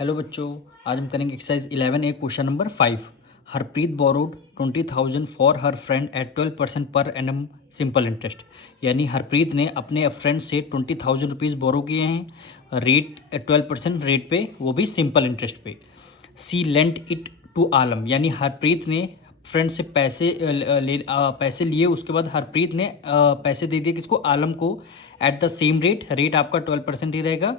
Hello बच्चों, आज हम करेंगे exercise 11A question number 5। Harpreet borrowed 20,000 for her friend at 12% per annum simple interest. यानी हरप्रीत ने अपने फ्रेंड से 20,000 रुपीज़ बोरो किए हैं रेट 12% रेट पे, वो भी सिंपल इंटरेस्ट पे। सी लेंट इट टू आलम, यानी हरप्रीत ने फ्रेंड से पैसे लिए, उसके बाद हरप्रीत ने पैसे दे दिए किसको, आलम को, एट द सेम रेट आपका 12% ही रहेगा,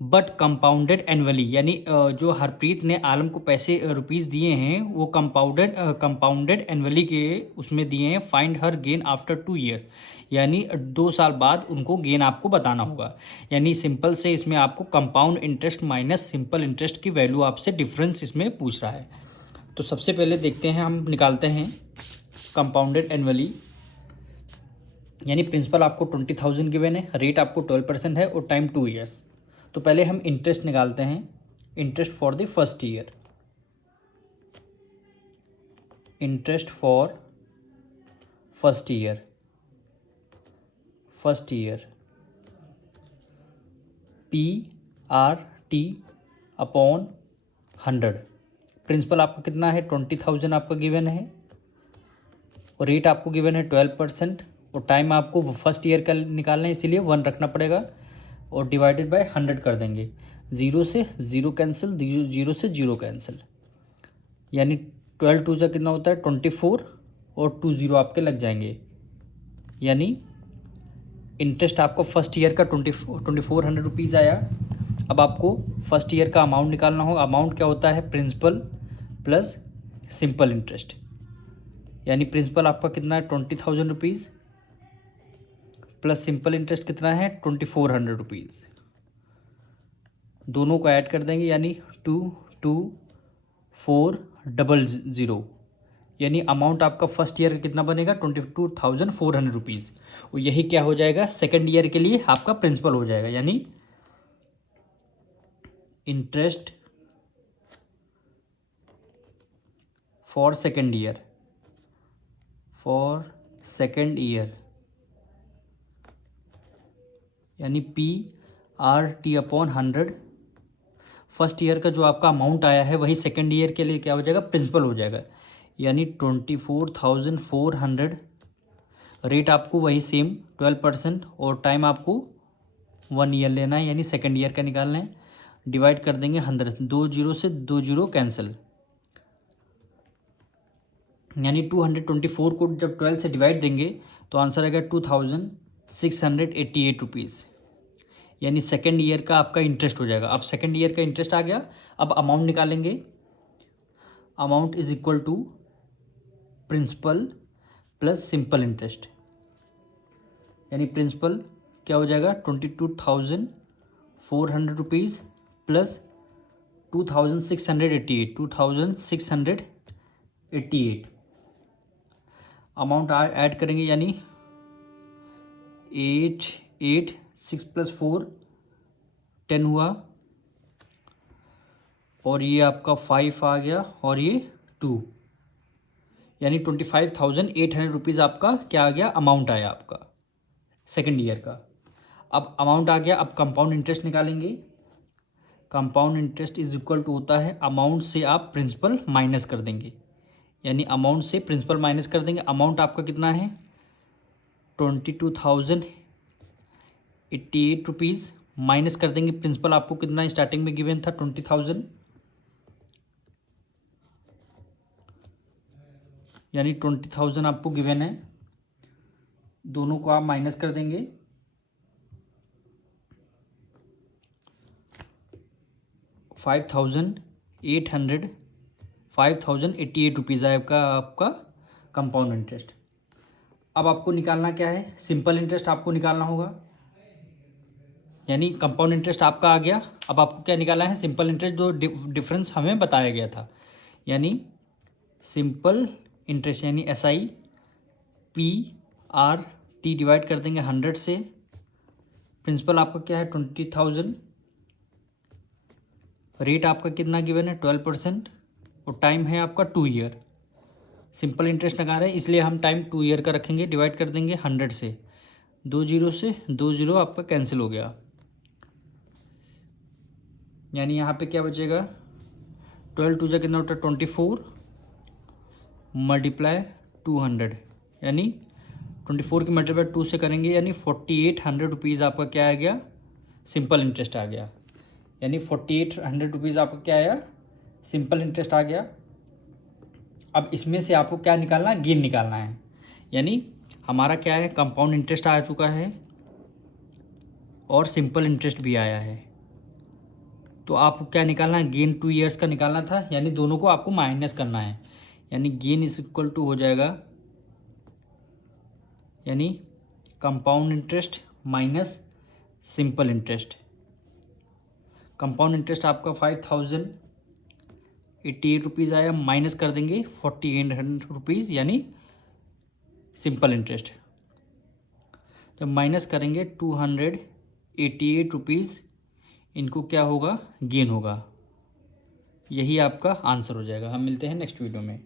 बट कंपाउंडेड एनुअली। यानी जो हरप्रीत ने आलम को पैसे रुपीज़ दिए हैं वो कंपाउंडेड एनुअली के उसमें दिए हैं। Find her gain after 2 years, यानी 2 साल बाद उनको गेन आपको बताना होगा। यानी सिंपल से इसमें आपको compound interest minus simple interest की वैल्यू आपसे डिफरेंस इसमें पूछ रहा है। तो सबसे पहले देखते हैं, हम निकालते हैं कंपाउंडेड एनुअली। यानी प्रिंसिपल आपको 20,000 गिवन है, रेट आपको 12% है और टाइम 2 ईयर्स। तो पहले हम इंटरेस्ट निकालते हैं, interest for the first year. Interest for first year PRT upon 100। Principal आपका कितना है, 20,000 आपका गिवन है और रेट आपको गिवन है 12%, और टाइम आपको फर्स्ट ईयर का निकालना है, इसीलिए 1 रखना पड़ेगा और डिवाइडेड बाय 100 कर देंगे। 0 से 0 कैंसिल, 0 से 0 कैंसिल, यानी 12 टू जा कितना होता है 24 और 2 0 आपके लग जाएंगे। यानी इंटरेस्ट आपको फर्स्ट ईयर का 2400 रुपीज़ आया। अब आपको फर्स्ट ईयर का अमाउंट निकालना होगा। अमाउंट क्या होता है, प्रिंसिपल प्लस सिंपल इंटरेस्ट। यानी प्रिंसिपल आपका कितना है 20,000 रुपीज़ प्लस सिंपल इंटरेस्ट कितना है 2400 रुपीज़। दोनों को ऐड कर देंगे, यानी 22,400, यानी अमाउंट आपका फर्स्ट ईयर का कितना बनेगा 22,400 रुपीज़। और यही क्या हो जाएगा, सेकेंड ईयर के लिए आपका प्रिंसिपल हो जाएगा। यानी इंटरेस्ट फॉर सेकेंड ईयर, यानी PRT अपॉन 100। फर्स्ट ईयर का जो आपका अमाउंट आया है वही सेकेंड ईयर के लिए क्या हो जाएगा, प्रिंसिपल हो जाएगा। यानी 24,400, रेट आपको वही सेम 12% और टाइम आपको 1 ईयर लेना है, यानी सेकेंड ईयर का निकालना है। डिवाइड कर देंगे 100, 2 0 से 2 0 कैंसिल, यानी 224 को जब 12 से डिवाइड देंगे तो आंसर आएगा 2,688 रुपीज़। यानी सेकेंड ईयर का आपका इंटरेस्ट हो जाएगा। अब सेकेंड ईयर का इंटरेस्ट आ गया, अब अमाउंट निकालेंगे। Amount is equal to principal plus simple interest. यानी प्रिंसिपल क्या हो जाएगा 22,400 रुपीज़ प्लस 2,688 अमाउंट ऐड करेंगे, यानी 8 6 + 4 10 हुआ, और ये आपका 5 आ गया और ये 2, यानी 25,800 रुपीज़ आपका क्या आ गया, अमाउंट आया आपका सेकेंड ईयर का। अब अमाउंट आ गया, अब कंपाउंड इंटरेस्ट निकालेंगे। Compound interest is equal to होता है अमाउंट से आप प्रिंसिपल माइनस कर देंगे, यानी अमाउंट से प्रिंसिपल माइनस कर देंगे। अमाउंट आपका कितना है 22,088 रुपीज़, माइनस कर देंगे प्रिंसिपल आपको कितना स्टार्टिंग में गिवन था 20,000, यानी 20,000 आपको गिवन है। दोनों को आप माइनस कर देंगे, 5,088 रुपीज़ आएगा आपका कंपाउंड इंटरेस्ट। अब आपको निकालना क्या है, सिंपल इंटरेस्ट आपको निकालना होगा। यानी कंपाउंड इंटरेस्ट आपका आ गया, अब आपको क्या निकालना है, सिंपल इंटरेस्ट, जो डिफरेंस हमें बताया गया था। यानी सिंपल इंटरेस्ट यानी SI PRT डिवाइड कर देंगे 100 से। प्रिंसिपल आपका क्या है 20,000, रेट आपका कितना गिवन है 12%, और टाइम है आपका 2 ईयर। सिंपल इंटरेस्ट लगा रहे हैं इसलिए हम टाइम 2 ईयर का रखेंगे। डिवाइड कर देंगे 100 से, 2 0 से 2 0 आपका कैंसिल हो गया, यानी यहाँ पे क्या बचेगा, 12 टू जा कितना होता है 24 मल्टीप्लाई 200, यानी 24 की मल्टीप्लाई 2 से करेंगे यानी 4800 रुपीज़ आपका क्या आ गया, सिंपल इंटरेस्ट आ गया। यानी 4800 रुपीज़ आपका क्या आया, सिंपल इंटरेस्ट आ गया। अब इसमें से आपको क्या निकालना है, गेन निकालना है। यानी हमारा क्या है, कंपाउंड इंटरेस्ट आ चुका है और सिंपल इंटरेस्ट भी आया है। तो आपको क्या निकालना है, गेन 2 ईयर्स का निकालना था, यानी दोनों को आपको माइनस करना है। यानी गेन इज इक्वल टू हो जाएगा, यानी compound interest minus simple interest. Compound interest आपका 5088 रुपीज़ आया, माइनस कर देंगे 4800 रुपीज़ यानी सिंपल इंटरेस्ट। जब माइनस करेंगे 288 रुपीज़, इनको क्या होगा, गेन होगा। यही आपका आंसर हो जाएगा। हम मिलते हैं नेक्स्ट वीडियो में।